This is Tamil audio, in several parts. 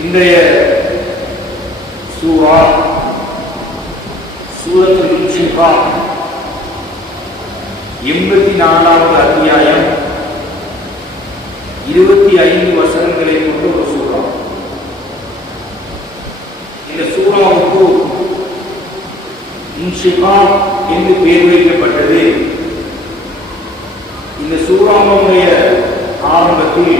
இன்றைய சூரா சூரத்துல் இன்ஷிகாக் 84வது அத்தியாயம் 25 வசனங்களை கொண்ட ஒரு சூரா. இந்த சூராவுக்கு இன்ஷிகாக் என்று பெயர் வைக்கப்பட்டது. இந்த சூராவுடைய ஆரம்பத்தில்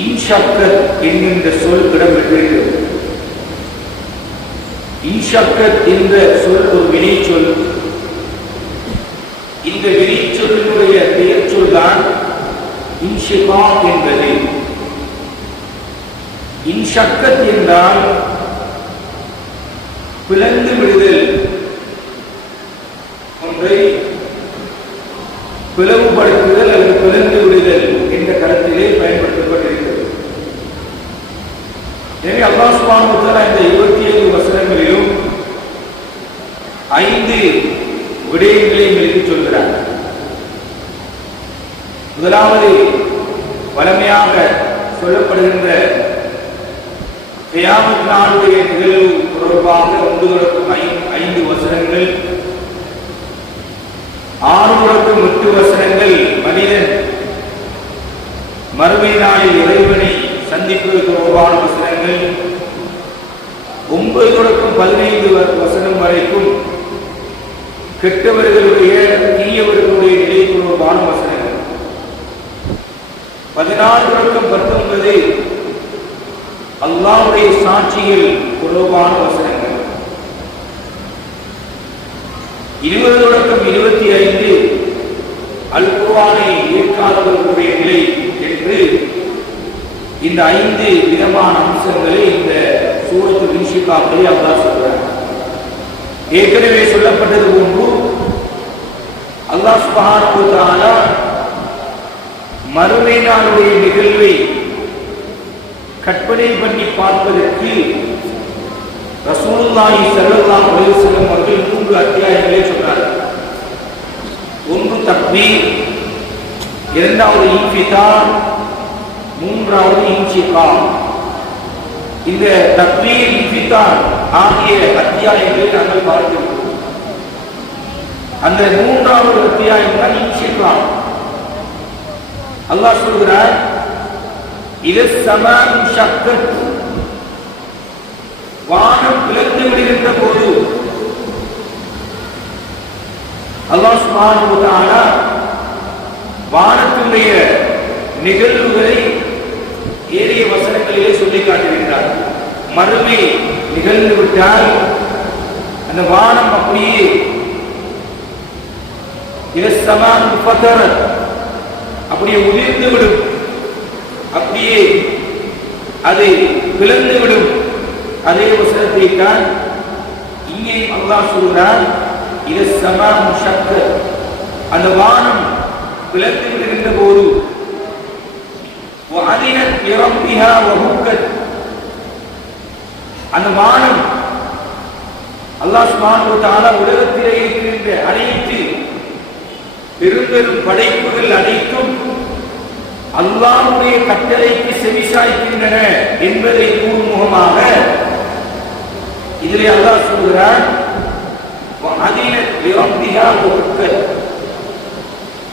இன்ஷக்கத் என்கின்ற சொல் இடம்பெற்றிருக்கிறது. இன்ஷக்கத் என்ற சொல் ஒரு வினை சொல். இந்த வினை சொல்லினுடைய பெயர் சொல்தான் இன்ஷிகாக் என்பது. இன்ஷக்கத் என்றால் பிளந்து விடுதல், ஒன்றை பிளவுபடுத்துதல் அல்லது பிளந்து விடுதல் என்ற கருத்திலே பயன்படுத்தப்பட்டிருக்கிறது. எனவே அல்லாஹ் சுப்ஹானஹு வ தஆலா இந்த 27 வசனங்களிலும் 5 விடயங்களை எங்களுக்கு சொல்கிறார். முதலாவது, வழமையாக சொல்லப்படுகின்ற கியாமத் நாளுடைய நிகழ்வு தொடர்பாக 5 வசனங்கள், 6 வசனங்கள் மனிதன் மறுமை நாளில் இறைவனை சந்திப்பது தொடர்பான வசனங்கள், 9-15 வசனம் வரைக்கும் கெட்டவர்களுடைய தீயவர்களுடைய நிலை தொடர்பான வசனங்கள், 14-19 அல்லாஹ்வுடைய சாட்சிகள் தொடர்பான வசனங்கள், 20-25 அல் குர்ஆனை ஏற்காதவர்களுடைய நிலை என்று இந்த 5 விதமான அம்சங்களை இந்த சூரத்துல் இன்ஷிகாக்கில் அல்லாஹ் சொல்றார். ஏற்கனவே சொல்லப்பட்டது போன்று அல்லாஹ் சுப்ஹானஹு வ தஆலா மறுமை நாளுடைய நிகழ்வை கற்பனை பண்ணி பார்ப்பதற்கு ரசூலுல்லாஹி ஸல்லல்லாஹு அலைஹி வஸல்லம் அவர்கள் 3 அத்தியாயங்களை சொன்னார்கள். ஒன்று தக்வீர், இரண்டாவது இன்ஃபிதார், மூன்றாவது இன்ஷிகாக். இந்த தக்வீர், இன்ஃபிதார் ஆகிய அத்தியாயங்களை நாங்கள் பார்க்கிறோம். அந்த 3வது அத்தியாயம் தான் இன்ஷிகாக். அல்லாஹ் சொல்கிறார், இதஸ் ஸமாஉ ஷக்கத், வானம் பிளந்து விடுகின்ற போது அல்லாஹ் சுப்ஹானஹு வ தஆலா வானத்துடைய நிகழ்வுகளை ஏறிய வசனங்களிலே சொல்லி காட்டுகிறார். மறுமை நிகழ்ந்து விட்டால் அந்த வானம் அப்படியே இதஸ்ஸமாஉ ஃபதரத், அப்படியே உதிர்ந்து விடும், அப்படியே அது பிளந்து விடும். அதே வசனத்தை தான் இங்கே அல்லாஹ் சொல்கிறார், இதஸ்ஸமாஉ ஷக்கத், அந்த வானம் பிளந்து விடுகின்ற போது வஅதினத் லிரப்பிஹா வஹுக்கத், அந்த வானம் அல்லாஹ் சுப்ஹானஹு வ தஆலா உலகத்திலே இருக்கின்ற அனைத்து பெரும் படைப்புகள் அனைத்தும் அல்லாஹ்வுடைய கட்டளைக்கு செவிசாய்க்கின்றன என்பதை கூறும் முகமாக இதிலே அல்லாஹ் சொல்கிறார்,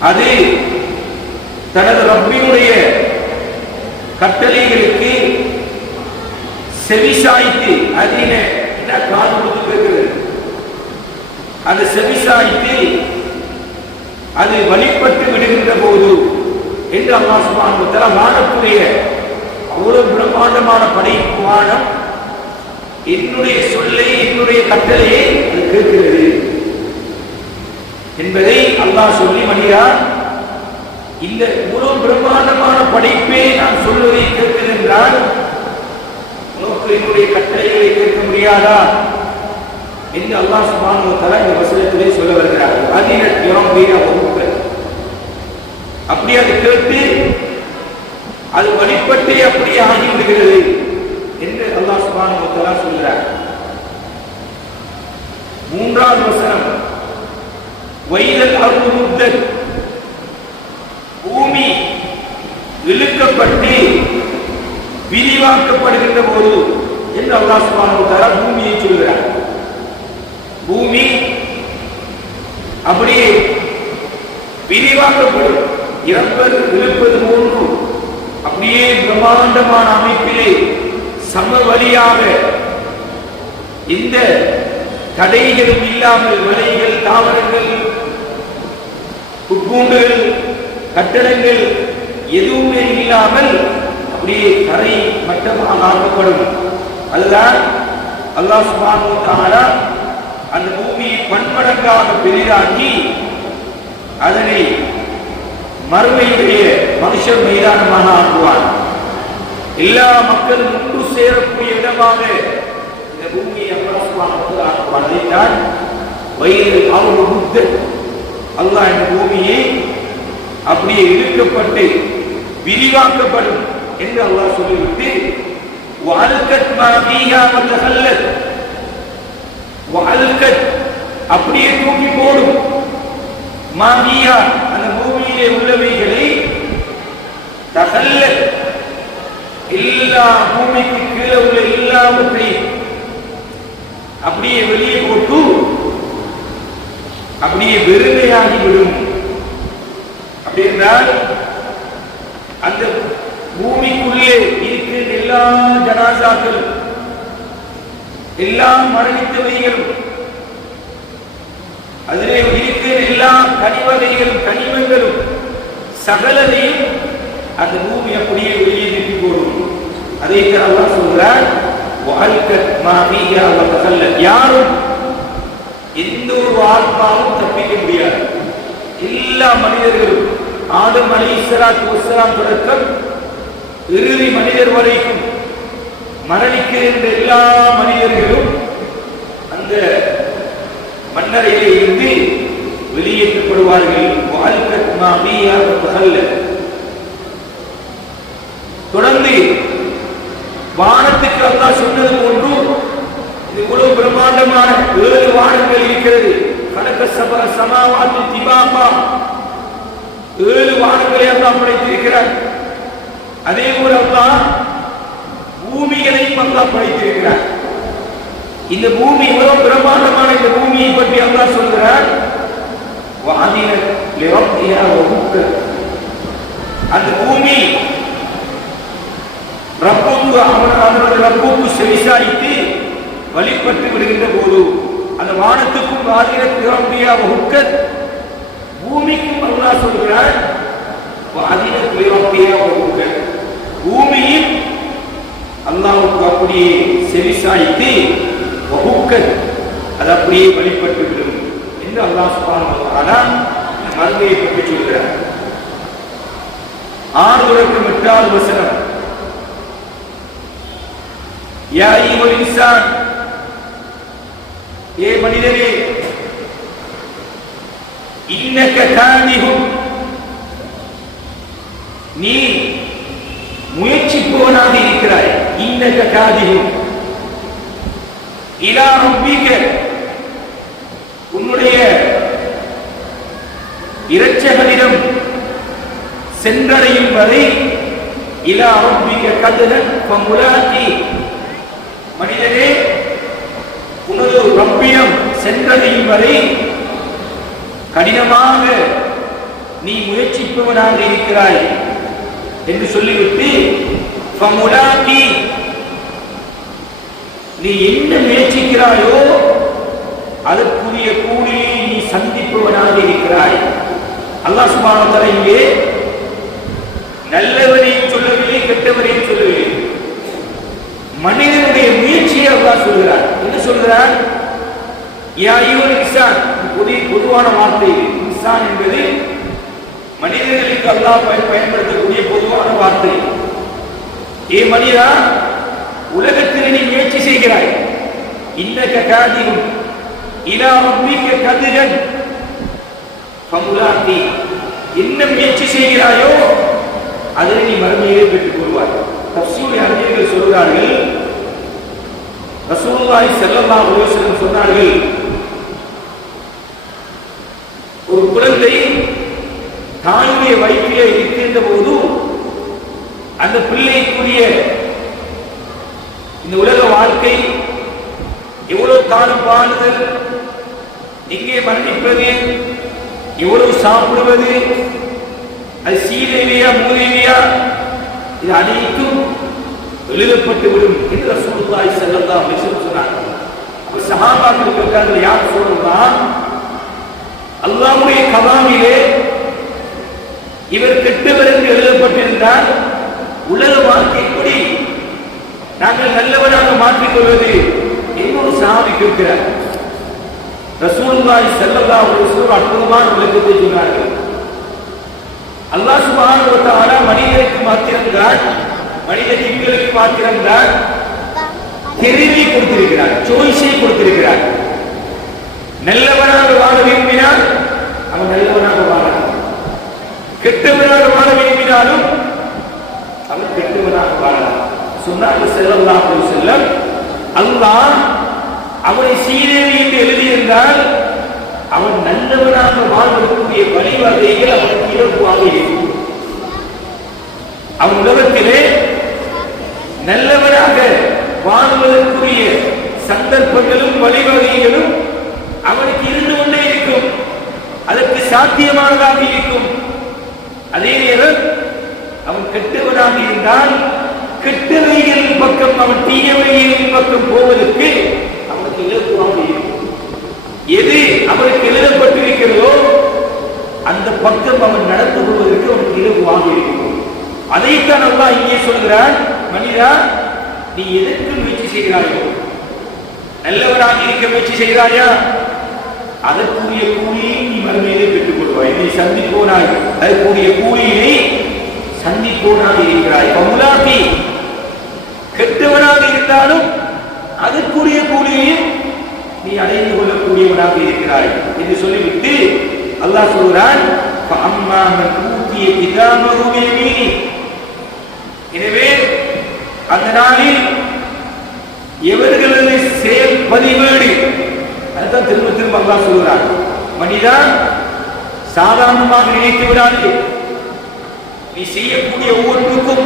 அது தனது ரப்பினுடைய கட்டளைகளுக்கு செவிசாய்த்து, அதின காது கொடுத்து கேட்கிறது, அந்த செவிசாய்த்து அது வழிபட்டு விடுகின்ற போது என்று அல்லாஹ் சுப்ஹானஹு வ தஆலா வானத்துடைய அவ்வளவு பிரம்மாண்டமான படைப்பு வானம் என்னுடைய சொல்லை, என்னுடைய கட்டளையை அது கேட்கிறது என்பதை அல்லாஹ் சொல்லி மனிதர், இந்த இவ்வளவு பிரம்மாண்டமான படைப்பே நான் சொல்வதை கேட்கிறது என்றால் உனக்கு என்னுடைய கட்டளைகளை கேட்க முடியாதா என்று அல்லாஹ் சுப்ஹானஹு வ தஆலா இந்த வசனத்திலே சொல்ல வருகிறார். அதினத் யரம்பிஹா வஹுக்கத், அப்படி அதை கேட்டு அது வழிபட்டே அப்படியே ஆகிவிடுகிறது என்று அல்லாஹ் சுப்ஹானஹு வ தஆலா சொல்கிறார். 3வது வசனம், வைதல் அர்து முத்தத், பூமி இழுக்கப்பட்டு விரிவாக்கப்படுகின்ற போது என்று அல்லாஹ் சுப்ஹானஹு வ தஆலா பூமியை சொல்கிறார். பூமி அப்படியே விரிவாக்கப்படும், இழுப்பது போன்று அப்படியே பிரம்மாண்டமான அமைப்பிலே சமவெளியாக இந்த தடைகளும் இல்லாமல் மலைகள், தாவரங்கள், புற்பூண்டுகள், கட்டடங்கள் எதுவுமே இல்லாமல் அப்படியே தரை மட்டமாக ஆக்கப்படும். அதுதான் அல்லாஹ் சுப்ஹானஹு வ தஆலா அந்த பூமியை பன்மடங்காக பெரிதாக்கி அதனை மறுமையுடைய மனுஷர் மைதானமாக ஆக்குவார். எல்லா மக்களும் ஒன்று சேரக்கூடிய இடமாக இந்த பூமியை அல்லாஹ் சுப்ஹானஹு வ தஆலா ஆக்குவார். அதைத்தான் வயலில் அவர் முத்த அல்லாஹ் இந்த பூமியை அப்படியே இழுக்கப்பட்டு விரிவாக்கப்படும் என்று அல்லாஹ் சொல்லிவிட்டு வஅல்கத் மா ஃபீஹா வதஹல்லத், வஅல்கத் அப்படியே தூக்கி போடும், மா ஃபீஹா அந்த பூமியிலே உள்ளவைகளை, தஹல்லத் எல்லா பூமிக்கு கீழே உள்ள எல்லாவற்றையும் அப்படியே வெளியே போட்டு அப்படியே வெறுமையாகி விடும். அப்படி என்றால் அந்த பூமிக்குள்ளே இருக்கிற எல்லா ஜனாசாக்கள், எல்லா மரணித்தவைகளும், அதிலே இருக்கிற எல்லா கனிவகைகளும் கனிமங்களும் சகலதையும் அந்த பூமி அப்படியே வெளியே நிறுத்தி போடும். அதை அல்லாஹ் சொல்கிறார், யாரும் எந்த ஒரு ஆத்மாவும் தப்பிக்க முடியாது. எல்லா மனிதர்களும் ஆதம் அலைஹிஸ்ஸலாத்து வஸ்ஸலாம் தொடக்கம் இறுதி மனிதர் வரைக்கும் மரணிக்கின்ற எல்லா மனிதர்களும் அந்த மன்னரையிலே இருந்து வெளியேற்றப்படுவார்கள். தொடர்ந்து வானத்துக்கு அல்லாஹ் சொன்னது போன்று இவ்வளவு பிரம்மாண்டமான 7 வானங்கள் இருக்கிறது. கலக்க சமாவாத்தி திபாபா, 7 வானங்களை அல்லாஹ் படைத்திருக்கிறார். அதே போல அல்லாஹ் பூமிகளையும் அல்லாஹ் படைத்திருக்கிறார். இந்த பூமி இவ்வளவு பிரம்மாண்டமான இந்த பூமியை பற்றி அல்லாஹ் சொல்கிறார், அந்த பூமி ரப்புக்கு செவிசாய்த்து வழிபட்டு விடுகின்ற போது அந்த வானத்துக்கும் பூமிக்கும் அல்லாஹ் சொல்கிறார், பூமியில் அல்லாஹ்வுக்கு அப்படியே செவிசாய்த்து அது அப்படியே வழிபட்டு விடும் என்று அல்லாஹ் சுப்ஹானஹு வ தஆலா இந்த மறுமையை பற்றி சொல்கிறார். 6 வசனம், யா அய்யுஹல் இன்சான், ஏ மனிதனே, இன்னக காதிஹுன், நீ முயற்சிப்பவனாக இருக்கிறாய். இன்னக காதிஹுன் இலா ரப்பிக, உன்னுடைய இரட்சகனிடம் சென்றடையும் வரை, இலா ரப்பிக கத்ரன் ஃபமுலாகி, மனிதனே உனது ரப்பிடம் சென்றடையும் வரை கடினமாக நீ முயற்சிப்பவனாக இருக்கிறாய் என்று சொல்லிவிட்டு, ஃபமுலாகி, நீ என்ன முயற்சிக்கிறாயோ அதற்குரிய கூலியை நீ சந்திப்பவனாக இருக்கிறாய். அல்லாஹ் சுப்ஹானஹு வ தஆலா இங்கே நல்லவரையும் சொல்லவில்லை, கெட்டவரையும் சொல்லவில்லை, மனிதனுடைய முயற்சியை அல்லாஹ் சொல்கிறார். என்ன சொல்கிறார்? யா அய்யுஹல் இன்சான், பொதுவான வார்த்தை. இன்சான் என்பது மனிதர்களுக்கு அல்லாஹ் பயன்படுத்தக்கூடிய பொதுவான வார்த்தை. ஏ மனிதா, உலகத்தில் நீ முயற்சி செய்கிறாய். இன்னக காதிஹுன் இலா ரப்பிக கத்ரன் ஃபமுலாகி, என்ன முயற்சி செய்கிறாயோ அதை நீ மறுமையிலே பெற்றுக் கொள்வாய். தஃசீர் அறிஞர்கள் சொல்கிறார்கள், ரசூலுல்லாஹி ஸல்லல்லாஹு அலைஹி வஸல்லம் சொன்னார்கள், ஒரு குழந்தை தாயுடைய வயிற்றிலே இருக்கின்ற போது அந்த பிள்ளைக்குரிய இந்த உலக வாழ்க்கை எவ்வளவு காலம் வாழுதல், எங்கே மரணிப்பது, எவ்வளவு சாப்பிடுவது, அது சீதையா மூலியா, இது அனைத்தும் எழுதப்பட்டு விடும் என்று ரசூலுல்லாஹி ஸல்லல்லாஹு அலைஹி வஸல்லம் சொன்னார். சஹாபாக்கள் கேட்டார்கள், யார் சொல்றான், அல்லாஹ்வுடைய கலாமிலே இவர் கெட்டவர் என்று எழுதப்பட்டிருந்தால் உலக வாழ்க்கை எப்படி நாங்கள் நல்லவராக மாற்றிக் கொள்வது என்று சஹாபி கேட்கிறார். ரசூலுல்லாஹி ஸல்லல்லாஹு அலைஹி வஸல்லம் அற்புதமான விளக்கத்தை சொன்னார்கள். அல்லாஹ் சுப்ஹானஹு வ தஆலா மனிதனுக்கு மாத்திரம்தான், மனித ஜின்களுக்கு மாத்திரம்தான் தெரிவை கொடுத்திருக்கிறார், சாய்ஸை கொடுத்திருக்கிறார். நல்லவனாக வாழ விரும்பினால் அவன் நல்லவனாக வாழலாம், கெட்டவனாக வாழ விரும்பினாலும் அவன் கெட்டவனாக வாழலாம். சொன்னார்கள் ஸல்லல்லாஹு அலைஹி வஸல்லம், அல்லாஹ் அவனை சீரேவி என்று எழுதியிருந்தால் அவன் நல்லவனாக வாழ்வதற்குரிய வழிவகைகள் அவனுக்கு இலகுவாக இருக்கும். அவன் உலகத்திலே நல்லவனாக வாழ்வதற்குரிய சந்தர்ப்பங்களும் வழிவகைகளும் அவனுக்கு இருந்து கொண்டே இருக்கும், அதற்கு சாத்தியமானதாக இருக்கும். அதே நேரம் அவன் கெட்டவனாக இருந்தால் கெட்டவைகளின் பக்கம், அவன் தீயவைகளின் பக்கம் போவதற்கு அவனுக்கு இலகுவாக இருக்கும். எது அவனுக்கு எழுதப்பட்டிருக்கிறதோ அந்த பக்கம் அவன் நடந்து கொள்வதற்கு அவனுக்கு இலகுவாக இருக்கும். அதைத்தான் அல்லாஹ் இங்கே சொல்கிறான், மனிதா நீ எதற்கு முயற்சி செய்கிறாயோ, நல்லவராக இருக்க முயற்சி செய்கிறாயா, அதற்குரிய கூலியை நீ மறுமையிலே பெற்றுக் கொள்வாய். நீ சந்திப்போனாய், அதற்குரிய கூலியை சந்திப்போனாக இருக்கிறாய். பமுலாத்தி கெட்டவனாக இருந்தாலும் அதற்குரிய கூலியையும் நீ அடைந்து கொள்ளக்கூடியவனாக இருக்கிறாய் என்று சொல்லிவிட்டு அல்லாஹ் சொல்கிறான், எனவே அந்த நாளில் எவர்களது செயல் பதிவேடு, அதுதான் திரும்ப திரும்ப அல்லாஹ் சொல்கிறான். மனிதா சாதாரணமாக நினைத்து விடாது, நீ செய்யக்கூடிய ஒவ்வொன்றுக்கும்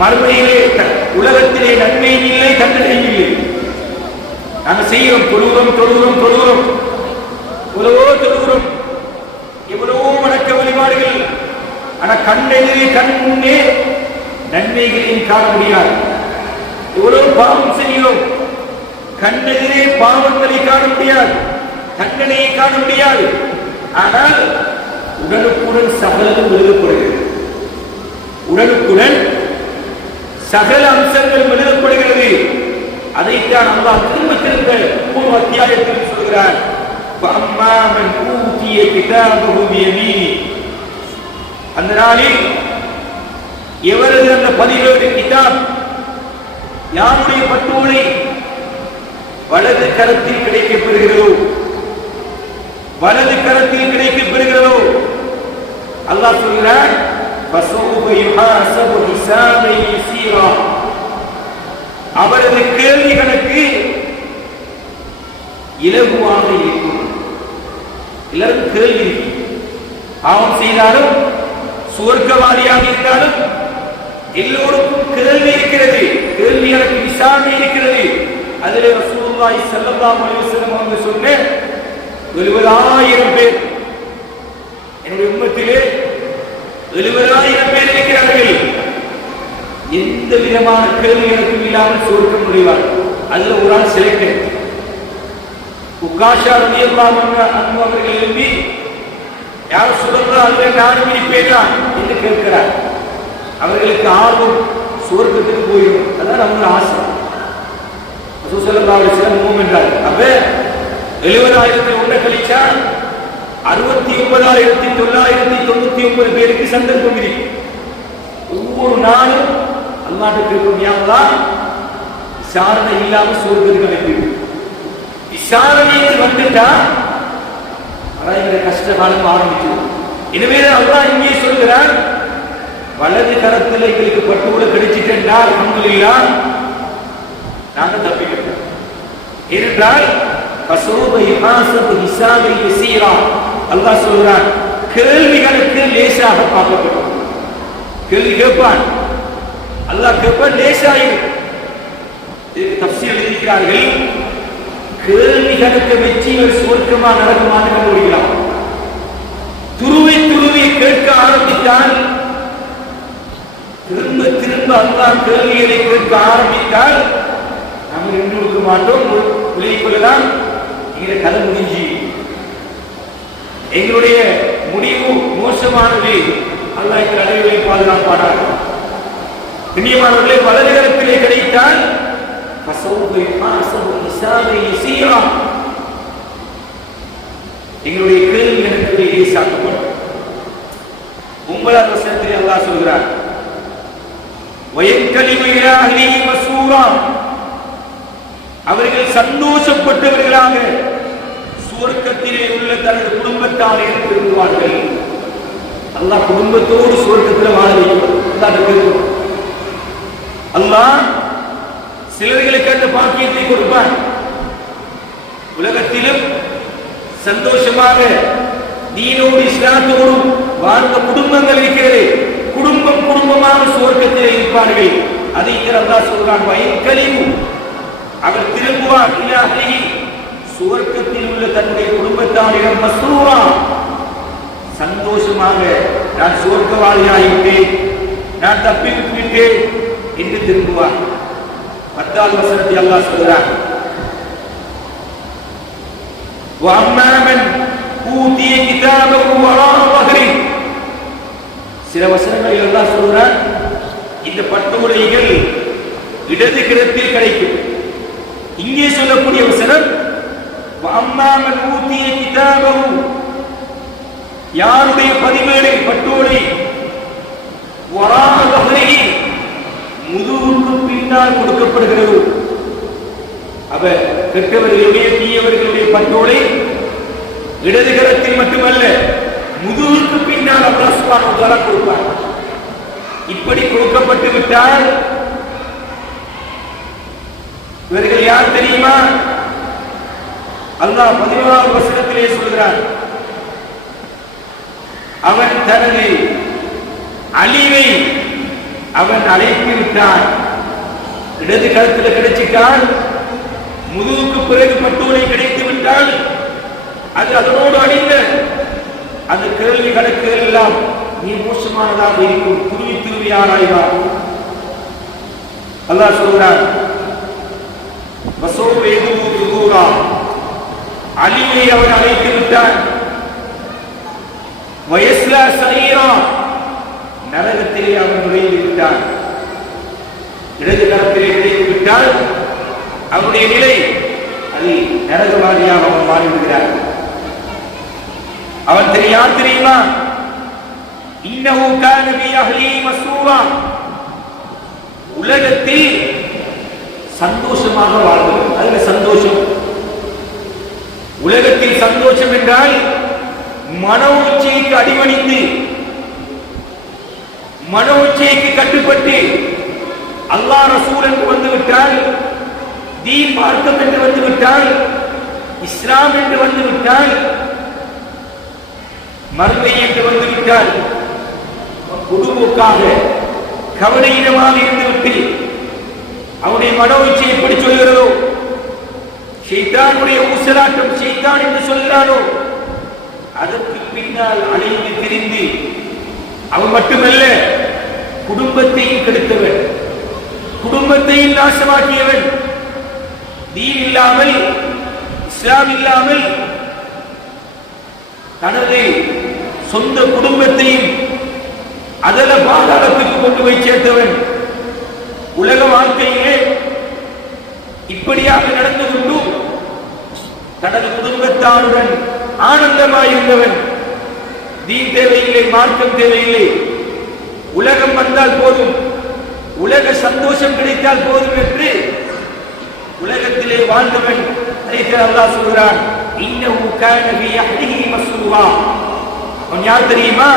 மறுமையிலே உலகத்திலே நன்மையும் இல்லை, தண்டனையும் இல்லை. நாங்கள் செய்கிறோம், தொழுகிறோம் தொழுகிறோம் தொழுகிறோம், எவ்வளவோ தொழுகிறோம், எவ்வளவோ வணக்க வழிபாடுகள், ஆனால் கண்ணெதிரே கண் முன்னே நன்மைகளையும் காண முடியாது. எவ்வளவு பாவம் செய்கிறோம், கண்ணெதிரே பாவங்களை காண முடியாது, தண்டனையை காண முடியாது. ஆனால் உடனுக்குடன் சகலம் எழுதப்படுகிறது, உடனுக்குடன் சகல அம்சங்கள் எழுதப்படுகிறது. அதைத்தான் அல்லாஹ் திரும்ப திரும்ப மூணு அத்தியாயத்தில் சொல்கிறார். அந்த நாளில் எவரது அந்த பதிவேடு கிதாப், யாருடைய பட்டோலை வலது கரத்தில் கிடைக்கப் பெறுகிறதோ, வலது கரத்தில் கிடைக்கப் பெறுகிறதோ, அல்லாஹ் சொல்கிறார், அவரது கேள்வி கணக்கு இலகுவாக இருக்கும். எல்லாரும் கேள்வி, பாவம் செய்தாலும் சுவர்க்கவாதியாக இருந்தாலும் எல்லோருக்கும் கேள்வி இருக்கிறது, கேள்வி எனக்கு விசாரணை இருக்கிறது. அதில் ரசூலுல்லாஹி ஸல்லல்லாஹு அலைஹி வஸல்லம் அவங்க சொன்ன 70,000 பேர், என்னுடைய உம்மத்திலே 70,000 பேர் இருக்கிறார்கள், எந்த விதமான கேள்வி எனக்கும் இல்லாமல் சுவர்க்கம் நுழைவார். அதுல ஒரு ஆள் செலக்டட். உக்காஷா ரலியல்லாஹு அன்ஹு அவர்கள் எழுப்பி, யார் சொல்றாங்க அதுல நானும் இருப்பேனா என்று கேட்கிறார். அவர்களுக்கு ஆர்வம் சுவர்க்கத்துக்கு போயிடும், அதான் அவங்க ஆசை. ரசூல் ஸல்லல்லாஹு அலைஹி வஸல்லம் மூமென்றார். அப்ப 70,000 கழிச்சா 69,999 பேருக்கு சந்தர்ப்பம் இருக்கு. ஒவ்வொரு நாளும் அல்லாஹ்ட்ட கேட்கும், யா அல்லாஹ் விசாரணை இல்லாம சுவர்க்கத்துக்கு அனுப்பிடு. விசாரணையில் வந்துட்டா இந்த கஷ்ட காலம் ஆரம்பிச்சு. எனவே அல்லாஹ் இங்கே சொல்கிறார், வலது கரத்தில் எங்களுக்கு பட்டுவிட கிடைச்சிட்டால் அல்ஹம்துலில்லாஹ் நாங்க தப்பிக்கிறோம். ஏனென்றால் அல்லாஹ் சொல்கிறான், கேள்விகளுக்கு லேசாக பார்க்கப்படும். கேள்வி கேட்பான், அல்லாஹ் கேட்பான், லேசாயிரும். இதுக்கு தஃசீர் எழுதியிருக்கிறார்கள், கேள்வி கணக்க வச்சு இவர் சுவர்க்கமா நரகமான கண்டுபிடிக்கலாம். துருவி துருவி கேட்க ஆரம்பித்தால், திரும்ப திரும்ப அல்லாஹ் கேள்விகளை கேட்க ஆரம்பித்தால் நாம் ரெண்டு கொடுக்க மாட்டோம், விளைவிப்பதுதான் எங்களை கதை முடிஞ்சு, எங்களுடைய முடிவு மோசமானது. அல்லாஹ் இந்த அடைவுகளை பாதுகாப்பானார். கண்ணியமானவர்களே, வலதுகரத்திலே கிடைத்தால் எங்களுடைய கேள்வி எனக்கு லேசாக்கப்படும். 9வது வசனத்திலே அல்லாஹ் சொல்கிறார், அவர்கள் சந்தோஷப்பட்டவர்களாக சுவர்க்கத்திலே உள்ள தனது குடும்பத்தால் ஏற்படுவார்கள். அல்லாஹ் குடும்பத்தோடு சுவர்க்கத்தில் வாழ வைக்கும். அல்லாஹ் சிலர்களுக்கு அந்த பாக்கியத்தை கொடுப்பான். உலகத்திலும் சந்தோஷமாக தீனோடு இஸ்லாத்தோடு வாழ்ந்த குடும்பங்கள் இருக்கிறது. குடும்பம் குடும்பமாக சுவர்க்கத்தில் இருப்பார்கள். அதை அல்லாஹ் சொல்றான், வயக்கலிமு, அவர் திரும்புவார் இலாஹி, சுவர்க்கத்தில் உள்ள தன்னுடைய குடும்பத்தாரிடம் மஸ்ரூரா, சந்தோஷமாக நான் சுவர்க்கவாளியாகிவிட்டேன், நான் தப்பி விட்டேன் என்று திரும்புவார். 10வது வசனத்தை அல்லாஹ் சொல்றான், வஅம்மாமன் ஊதிய கிதாபஹு வராஅ ظهرி. சில வசனங்களில் அல்லாஹ் சொல்றான், இந்த பட்டுடைகள் இடது கரத்தில் கிடைக்கும். இங்கே சொல்லக்கூடிய வசனம், வஅம்மாமன் ஊதிய கிதாபஹு, யாருடைய பதிவேடு பட்டோலை வராஅ ظهرி, முதுகுக்கு பின்னால் கொடுக்கப்படுகிறது. அவ கெட்டவர்களுடைய தீயவர்களுடைய பட்டோலை இடது கரத்தில் மட்டுமல்ல, முதுகுக்கு பின்னால் அல்லாஹ் சுப்ஹானஹு வ தஆலா கொடுப்பார். இப்படி கொடுக்கப்பட்டு விட்டால் இவர்கள் யார் தெரியுமா? அல்லாஹ் 11வது வசனத்திலே சொல்கிறார், அவன் தனது அழிவை அவன் அழைத்து விட்டான். இடது கரத்தில் கிடைச்சிட்டால், முதுகுக்கு பிறகு பட்டோலை கிடைத்து விட்டால், அது அதனோடு அணிந்த அந்த கேள்வி கணக்குகள் எல்லாம் நீ மோசமானதாக இருக்கும். துருவி துருவி ஆராய்வார். அல்லாஹ் சொல்கிறார், அழிவை அவன் அழைத்து விட்டான். வயஸ்லா சரீரா, நரகத்திலே அவன் நுழைந்து விட்டான். இடது கரத்திலே கிடைத்து விட்டால் அவனுடைய நிலை அது நரகவாதியாக அவன் மாறிவிடுகிறார். அவன் யார் தெரியுமா? இன்னஹு கான பி அஹ்லி மஸ்ரூரா, உலகத்தில் சந்தோஷமாக வாழ்வது. அதுல சந்தோஷம், உலகத்தில் சந்தோஷம் என்றால் மன உச்சைக்கு அடிபணிந்து, மன உச்சைக்கு கட்டுப்பட்டு அல்லாஹ் ரசூல் என்று வந்துவிட்டால், தீன் மார்க்கம் என்று வந்துவிட்டால், இஸ்லாம் என்று வந்துவிட்டால், மறுமை என்று வந்துவிட்டால், குடும்பக்காக கவலையிடமாக இருந்துவிட்டு அவனுடைய மன உச்சை எப்படி சொல்கிறதோ, ஷைத்தானுடைய ஊசலாட்டம் ஷைத்தான் என்று சொல்கிறானோ, அதற்கு பின்னால் அலைந்து திரிந்து அவன் மட்டுமல்ல, குடும்பத்தையும் கெடுத்தவன், குடும்பத்தையும் நாசமாக்கியவன், தீன் இல்லாமல் இஸ்லாம் இல்லாமல் தனது சொந்த குடும்பத்தையும் அதல பாதாளத்துக்கு கொண்டு போய் சேர்த்தவன். உலக வாழ்க்கையிலே இப்படியாக நடந்து கொண்டு தனது குடும்பத்தாருடன் ஆனந்தமாயிருந்தவன். தீன் தேவையில்லை, மார்க்கம் தேவையில்லை, உலகம் வந்தால் போதும், உலக சந்தோஷம் கிடைத்தால் போதும் என்று உலகத்திலே வாழ்ந்தவன். அல்லாஹ் சொல்கிறான், இன்னஹு கான பி அஹ்லிஹி மஸ்ரூரா. அவன் யார் தெரியுமா?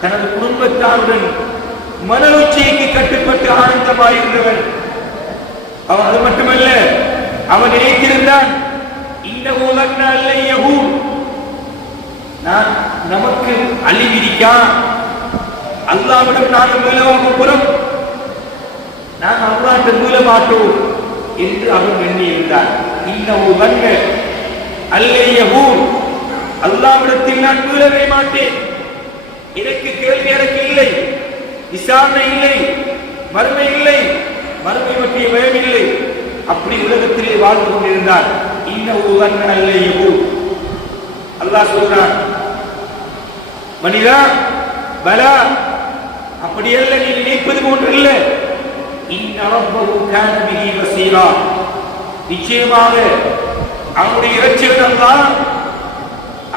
தனது குடும்பத்தாருடன் மனோச்சைக்கு கட்டுப்பட்டு ஆனந்தமாயிருந்தவன். அவன் அது மட்டுமல்ல, அவன் நினைத்திருந்தான், இன்னஹு லன்னா யஹூத், நான் நமக்கு அழிவிரிக்கா, அல்லாஹ்விடம் நாங்கள் மேலாக புறம் நாம் அல்லாஹ்வை மீள மாட்டோம் என்று அவன் எண்ணியிருந்தான். இன்னஹு வன்ன அல்லையஹூர், அல்லாஹ்விடத்தில் நான் மீளவே மாட்டேன், எனக்கு கேள்வி எனக்கு இல்லை, விசாரணை இல்லை, மறுமை இல்லை, மறுமை பற்றிய பயம் இல்லை, அப்படி உலகத்திலே வாழ்ந்து கொண்டிருந்தான். இன்னஹு வன்ன அல்லையஹூர், அல்லாஹ் சொல்றான், மனிதா பலா, அப்படியல்ல, நீ நினைப்பது போன்று இல்ல. இன்ன ரப்பஹு கான பிஹி பஸீரா, நிச்சயமாக அவனுடைய இரட்சகன் அல்லாஹ்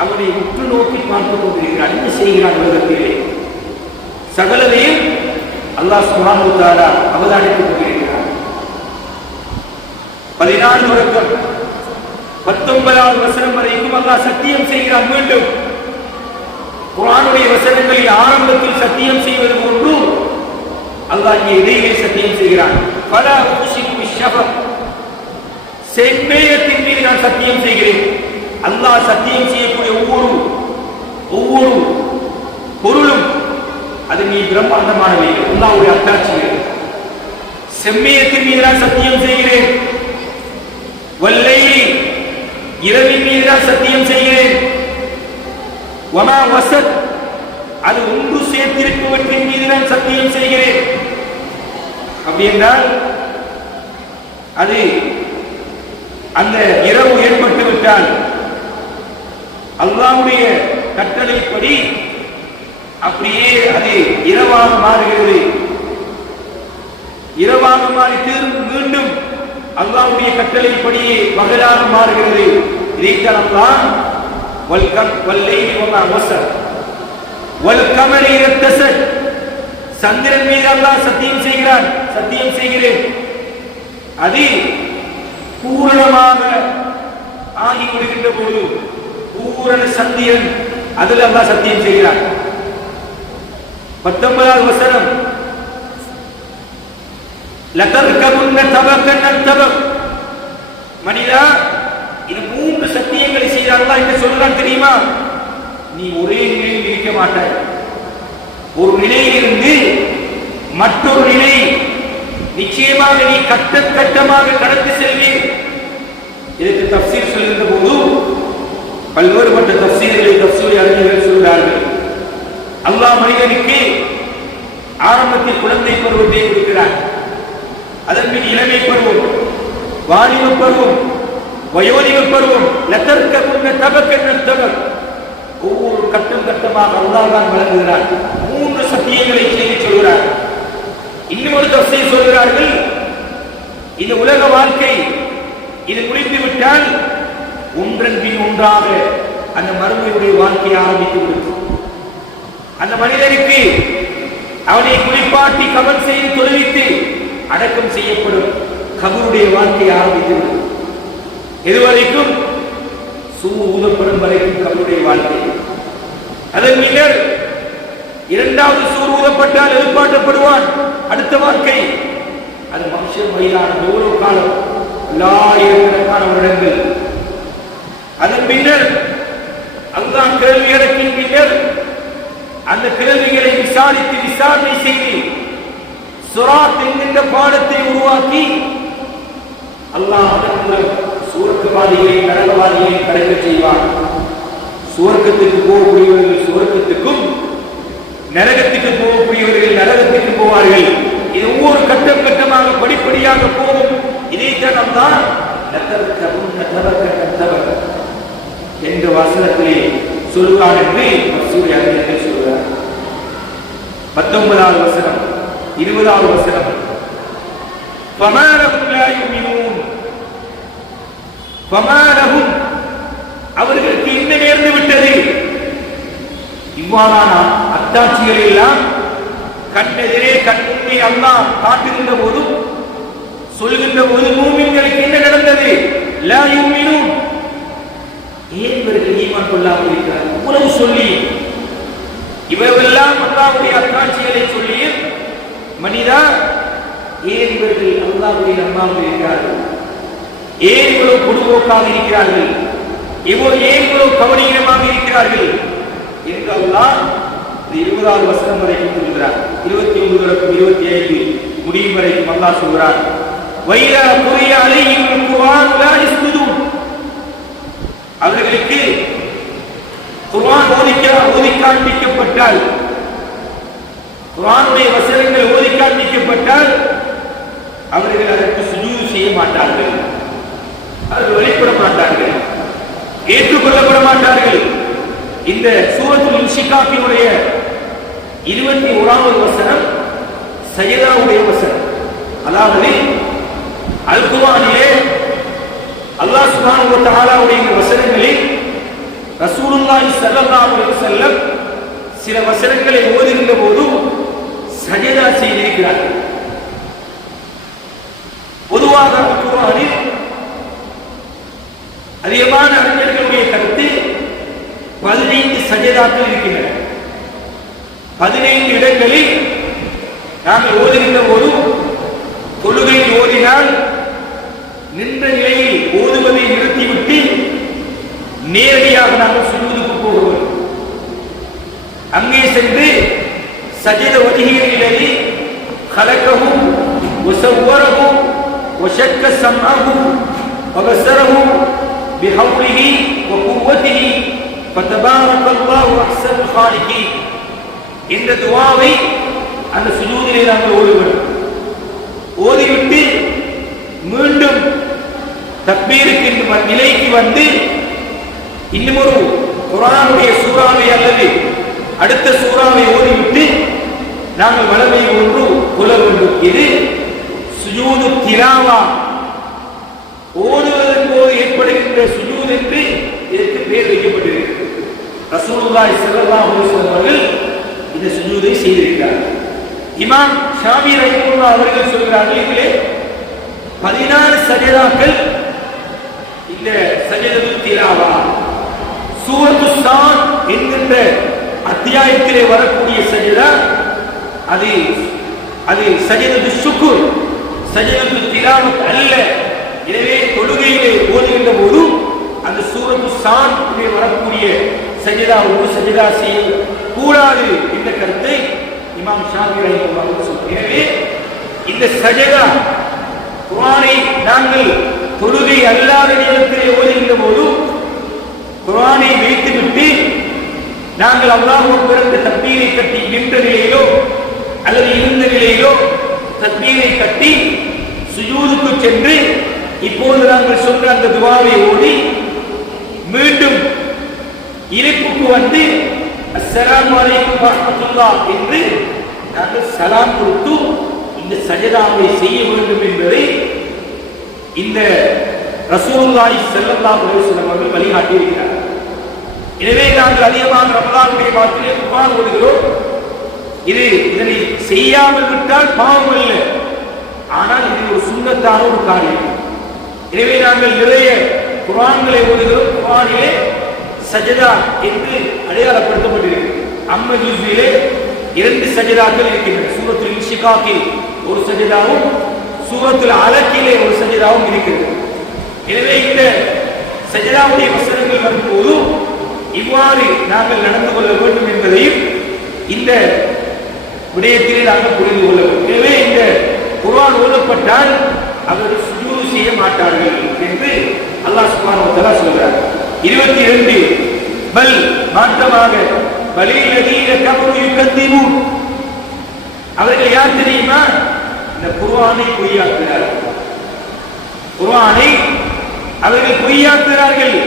அவனை உற்று நோக்கி பார்த்துக் கொண்டிருக்கிறான். என்ன செய்கிறான் உலகத்திலே சகலதையும் அல்லாஹ் சுப்ஹானஹு வ தஆலா அவதானித்துக் கொண்டிருக்கிறான். 14 வரைக்கும் 19வது வசனம் வரைக்கும் அல்லாஹ் சத்தியம் செய்கிறான். மீண்டும் குர்ஆனுடைய வசனங்களில் ஆரம்பத்தில் சத்தியம் செய்வது போன்று அல்லாஹ் இங்கே இடையிலே சத்தியம் செய்கிறான். ஃபலா உக்ஸிமு பிஷ்ஷஃபக், செம்மேயத்தின் மீது நான் சத்தியம் செய்கிறேன். அல்லாஹ் சத்தியம் செய்யக்கூடிய ஒவ்வொரு பொருளும் அது நீ பிரம்மாண்டமானவை, அல்லாஹ்வுடைய அத்தாட்சிகள். செம்மேயத்தின் மீது நான் சத்தியம் செய்கிறேன். வல்லைலி, இரவின் மீது நான் சத்தியம் செய்கிறேன். வமா வஸத், அது ஒன்று சேர்த்திருப்பவற்றின் மீது நான் சத்தியம் செய்கிறேன். அப்படி என்றால் அது அந்த இரவு ஏற்பட்டு விட்டால் அல்லாஹ்வுடைய கட்டளைப்படி அப்படியே அது இரவாக மாறுகிறது. இரவாக மாறி மீண்டும் அல்லாஹ்வுடைய கட்டளைப்படியே பகலாக மாறுகிறது. இதைத்தான் அல்லாஹ் வல்லைலி வமா வஸத் வல்கமரி இத்தஸத், சந்திரன் மீது அல்லாஹ் சத்தியம் செய்கிறான். சத்தியம் செய்கிறேன், அது பூரணமாக ஆகி விடுகின்ற போது, பூரண சந்திரன், அதில் அல்லாஹ் சத்தியம் செய்கிறான். 19வது வசனம், லதர்கபுன்ன தபகன் அன் தபக், மனிதா இது 3 சத்தியங்களை செய்த அல்லாஹ் என்ன சொல்றான் தெரியுமா? நீ ஒரே நிலையில் இருக்க மாட்டாய். ஒரு நிலையிலிருந்து மற்றொரு நிலை நிச்சயமாக நீ கட்டமாக கடந்து செல்வீர். இதற்கு தஃசீர் சொல்கின்ற போது பல்வேறுபட்ட தஃசீர்களை தஃசீர் அறிஞர்கள் சொல்கிறார்கள். அல்லாஹ் மனிதனுக்கு ஆரம்பத்தில் குழந்தை பருவத்தை கொடுக்கிறார். அதன் பின் இளமை பருவம், வாலிப பருவம், வயோதிப பருவம். லதர்கபுன்ன தபகன் அன் தபக், ஒவ்வொரு கட்டமாக அல்லாஹ் தான் வழங்குகிறார். 3 சத்தியங்களை செய்து சொல்கிறார். இன்னும் ஒரு தஃசீர் சொல்கிறார்கள், இந்த உலக வாழ்க்கை இது முடித்து விட்டால் ஒன்றன் பின் ஒன்றாக அந்த மறுமையுடைய வாழ்க்கையை ஆரம்பித்து விடும். அந்த மனிதனுக்கு அவனை குளிப்பாட்டி கபன் செய்து தொழுவித்து அடக்கம் செய்யப்படும் கபருடைய வாழ்க்கையை ஆரம்பித்து விடும். இதுவரைக்கும் சூர் ஊதப்படும் வரைக்கும் கபருடைய வாழ்க்கை. அதன் பின்னர் 2வது சூர் ஊதப்பட்டால் எழுப்பாட்டப்படுவான். அடுத்த வாழ்க்கை அது மனுஷன் வயதான எவ்வளவு காலம், ஆயிரக்கணக்கான வருடங்கள். அதன் பின்னர் அல்லாஹ் கேள்வி கேட்கின்ற பின்னர் அந்த கேள்விகளை விசாரித்து விசாரணை செய்து சிராத் என்கின்ற பாடத்தை உருவாக்கி அல்லாஹ் அதன் மூலம் சுவர்க்கவாதிகளை நரகவாதிகளை கடக்க செய்வான். சுவர்க்கத்துக்கு போகக்கூடியவர்கள் சுவர்க்கத்துக்கும், நரகத்துக்கு போகக்கூடியவர்கள் நரகத்துக்கு போவார்கள். இது ஒவ்வொரு கட்டமாக படிப்படியாக போகும். இதைத்தான் அல்லாஹ் லதர்கபுன்ன தபகன் அன் தபக் என்ற வசனத்திலே சொல்வான் என்று தஃசீர் அறிஞர்கள் சொல்கிறார். 19வது வசனம், 20வது வசனம், ஃபமா லஹும் லா யுமினூன், ஃபமா லஹும், அவர்களுக்கு என்ன நேர்ந்து விட்டது? இவ்வாறான அத்தாட்சிகள் எல்லாம் கண்ணெதிரே கண்முன்னே அல்லாஹ் காட்டுகின்ற போது சொல்கின்ற போது மூமின்களுக்கு என்ன நடந்தது? லா யுமினூன், ஏன் இவர்கள் ஈமான் கொள்ளாமல் இருக்கிறார்கள்? இவ்வளவு சொல்லி இவரெல்லாம் அல்லாஹ்வுடைய அத்தாட்சிகளை சொல்லி மனிதா ஏன் இவர்கள் அல்லாஹ்வை நம்பாமல் இருக்கிறார்கள்? ஏன் இவ்வளவு பொதுவோக்காக இருக்கிறார்கள்? ஏன் இவ்வளவு கவனீனமாக இருக்கிறார்கள் என்று அல்லாஹ் 20வது வசனம் வரைக்கும் சொல்கிறார். 21 வரைக்கும் 27 முடியும் வரைக்கும் அல்லாஹ் சொல்கிறான், வைரா குரிய அலைஹிம் குர்ஆன் லா யஸ்ஜுதூன். அவர்களுக்கு குர்ஆன் ஓதி காண்பிக்கப்பட்டால், குர்ஆனுடைய வசனங்கள் ஓதி காண்பிக்கப்பட்டால் அவர்கள் அதற்கு சுஜூது செய்ய மாட்டார்கள், அவர்கள் வெளிப்பட மாட்டார்கள், ஏற்றுக்கொள்ளப்பட மாட்டார்கள். இந்த சூரத்துல் இன்ஷிகாக்கினுடைய 21வது வசனம் சஜதாவுடைய வசனம். அதாவது அல் குர்ஆனிலே அல்லாஹ் சுப்ஹானஹு வ தஆலாவுடைய வசனங்களில் ரசூலுல்லாஹி ஸல்லல்லாஹு அலைஹி வஸல்லம் சில வசனங்களை ஓதுகின்ற போது சஜதா செய்திருக்கிறார்கள். பொதுவாக அல் குர்ஆனில் அதிகமான அறிஞர்களுடைய கருத்து 15 சஜதாக்கள் இருக்கின்றன. 15 இடங்களில் நாங்கள் ஓதுகின்ற போது தொழுகையில் ஓதினால் நின்ற நிலையில் ஓதுவதை நிறுத்திவிட்டு நேரடியாக நாங்கள் சுஜூதுக்கு போகிறோம். அங்கே சென்று சஜத வஜ்ஹில் خلقه وصوره وشق سمعه وبصره بحوله وقوته فتبارك الله احسن الخالقين. இந்த துஆவை அந்த சுஜூதிலே நாங்கள் ஓதுவோம். ஓதிவிட்டு மீண்டும் தக்பீருக்கு நிலைக்கு வந்து இன்னும் ஒரு குர்ஆனுடைய சூறாவை அல்லது அடுத்த சூறாவை ஓதிவிட்டு நாங்கள் வலமை ஒன்று கொள்ள வேண்டும். இது சுஜூது திலாவா, ஓதுவதன் போது ஏற்படுகின்ற சுஜூத் என்று இதற்கு பெயர் வைக்கப்பட்டிருக்கிறது. ரசூலுல்லாஹி ஸல்லல்லாஹு அலைஹி வஸல்லம் அவர்கள் இந்த சுஜூதை செய்திருக்கிறார்கள். இமாம் ஷாஃபி ரஹிமஹுல்லாஹ் அவர்கள் சொல்கிறார்கள், இதிலே 14 சஜதாக்கள் இந்த சஜதத்து திலாவா. சூரத்து ஸாத் என்கின்ற அத்தியாயத்திலே வரக்கூடிய சஜதா அது சஜதத்து ஷுக்ர், சஜதத்து திலாவத் அல்ல. எனவே தொழுகையிலே ஓதுகின்ற போது அந்த சூரத்து ஸாத்திலே வரக்கூடிய சஜதா ஒரு சஜதா செய்ய கூடாது என்ற கருத்தை இமாம் ஷாஃபி ரஹிமஹுல்லாஹ் சொல்கிறார். எனவே இந்த சஜதா குர்ஆனை நாங்கள் தொழுகை அல்லாத நேரத்திலே ஓதுகின்ற போது குர்ஆனை வைத்துவிட்டு நாங்கள் அல்லாஹ் அக்பர் என்ற தக்பீரை கட்டி நின்ற நிலையிலோ அல்லது இருந்த நிலையிலோ தக்பீரை கட்டி சுஜூதுக்கு சென்று இப்போது நாங்கள் சொன்ன அந்த துஆவை ஓதி மீண்டும் இருப்புக்கு வந்து அஸ்ஸலாமு அலைக்கும் வரஹ்மத்துல்லாஹ் என்று நாங்கள் சலாம் கொடுத்து இந்த சஜதாவை செய்ய வேண்டும் என்பதை இந்த ரசூலுல்லாஹி ஸல்லல்லாஹு அலைஹி வஸல்லம் அவர்கள் வழிகாட்டி இருக்கிறார். எனவே நாங்கள் அதிகமாக ரமலானுடைய மாதத்திலே குர்ஆன் ஓதுகிறோம். இதனை செய்யாமல் விட்டால் பாவம் அல்ல, ஆனால் இது ஒரு சுன்னத்தான ஒரு காரியம். எனவே நாங்கள் நிறைய குர்ஆன்களை ஓதுகிறோம். குர்ஆனிலே சஜதா என்று அடையாளப்படுத்தப்பட்டிருக்கிறது. அம்ம ஜுஸ்ஸிலே 2 சஜதாக்கள் இருக்கின்றன. சூரத்துல் இன்ஷிகாக்கில் ஒரு சஜதாவும் சூரத்துல் அலக்கிலே ஒரு சஜதாவும் இருக்கிறது. எனவே இந்த சஜதாவுடைய வசனங்கள் வரும்போது இவ்வாறு நாங்கள் நடந்து கொள்ள வேண்டும் என்பதையும் இந்த விடயத்திலே நாங்கள் புரிந்து கொள்ள வேண்டும். எனவே இந்த குர்ஆன் ஓதப்பட்டால் அவர்கள் சுஜூது செய்ய மாட்டார்கள் என்று அல்லாஹ் சுப்ஹானஹு வ தஆலா சொல்கிறார். 22 பல் மாற்றமாக பலில் லதீன கஃபரு யுகத்திபூன், அவர்கள் யார் தெரியுமா? இந்த குர்ஆனை பொய்யாக்குகிறார்கள். குர்ஆனை அவர்கள் பொய்யாக்குகிறார்கள்.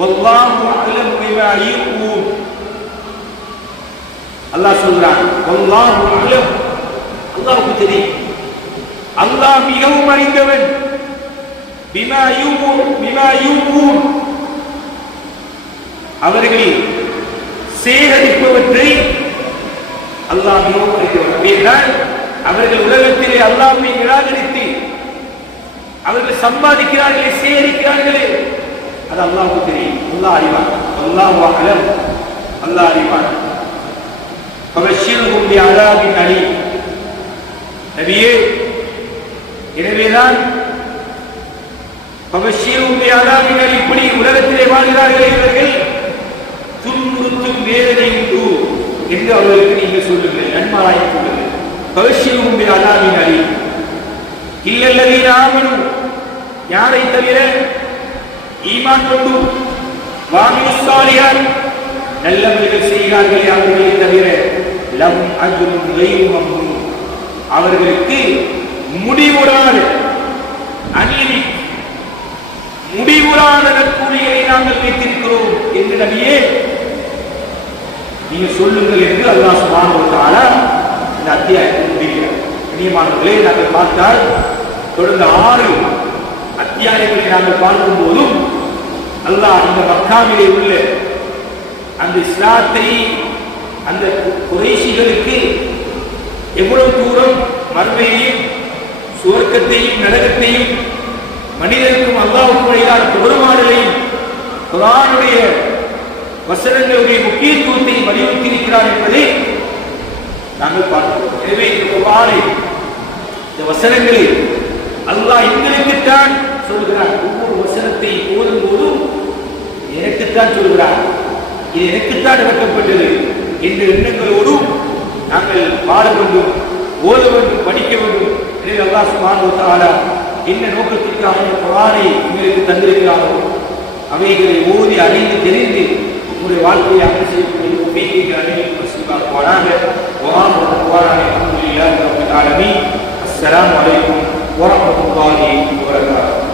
வல்லாஹு அலம் பிமா யூன், அல்லாஹ் சொல்றான் வல்லாஹு அலம், அல்லாஹ்வுக்கு தெரியும், அல்லாஹ் மிகவும் அறிந்தவன். பிமா யூன், அவர்கள் சேகரிப்பவற்றை அல்லாஹ் மிகவும் அறிந்தவன். அவர்கள் உலகத்திலே அல்லாஹ்வை நிராகரித்து அவர்கள் சம்பாதிக்கிறார்களே, சேகரிக்கிறார்களே, அது அல்லாஹ்வுக்கு தெரியும். அல்லாஹ் அறிவான். அல்லாஹு அலம், அல்லாஹ் அறிவான். ஃபபஷிர்ஹும் பிஅஸாபின் அலீம். நபியே, எனவேதான் ஃபபஷிர்ஹும் பிஅஸாபின் அலீம், இப்படி உலகத்திலே வாழ்கிறார்களே இவர்கள், துன்புறுத்தும் வேதனை உண்டு என்று அவர்களுக்கு நீங்கள் சொல்லுங்கள், நன்மாராயம் சொல்லுங்கள். ஃபபஷ்ஷிர்ஹும் பிஅதாபின் அலீம். இல்லல்லதீன ஆமனு, யாரை தவிர ஈமான் கொண்டு வஅமிலுஸ் ஸாலிஹாத், நல்லவர்கள் செய்கிறார்களே அவர்களை தவிர லஹும் அஜ்ருன் கைரு மம்னூன், அவர்களுக்கு முடிவுறாத அநீதி முடிவுறாத நற்கூலிகளை நாங்கள் வைத்திருக்கிறோம் என்று நபியே நீங்க சொல்லுங்கள் என்று அல்லாஹ் சுப்ஹானஹு வ தஆலா இந்த அத்தியாயத்தை முடிக்கிறார். கண்ணியமானவர்களே, நாங்கள் பார்த்தால் தொடர்ந்து 6 அத்தியாயங்களை நாங்கள் பார்க்கும் போதும் அல்லாஹ் இந்த மக்காவிலே உள்ள அந்த இஸ்லாத்தை அந்த குறைஷிகளுக்கு எவ்வளவு தூரம் மறுமையையும் சுவர்க்கத்தையும் நரகத்தையும் மனிதனுக்கும் அல்லாஹ்வுக்கும் இடையிலான தொடர்பாடலையும் குர்ஆனுடைய வசனங்களுடைய முக்கியத்துவத்தை வலியுறுத்தி இருக்கிறார் என்பதை நாங்கள் பார்க்கிறோம். எனவே இந்த குர்ஆனை, இந்த வசனங்களை அல்லாஹ் எங்களுக்குத்தான் சொல்கிறார். ஒவ்வொரு வசனத்தை ஓதும் போதும் எனக்குத்தான் சொல்கிறார், இது எனக்குத்தான் இறக்கப்பட்டது என்ற எண்ணங்களோடு நாங்கள் வாழ வேண்டும், ஓத வேண்டும், படிக்க வேண்டும். எனவே அல்லாஹ் சுப்ஹானஹு வ தஆலா என்ன நோக்கத்திற்காக குர்ஆனை எங்களுக்கு தந்திருக்கிறாரோ அவைகளை ஓதி அறிந்து தெரிந்து உங்களுடைய வாழ்க்கையை அமல் செய்யக்கூடிய தௌஃபீக்கை அனைவருக்கும் நசீபாக்குவானாக. அல்ஹம்துலில்லாஹி ரப்பில் ஆலமீன். அஸ்ஸலாமு அலைக்கும் வரஹ்மத்துல்லாஹி வபரகாத்துஹு.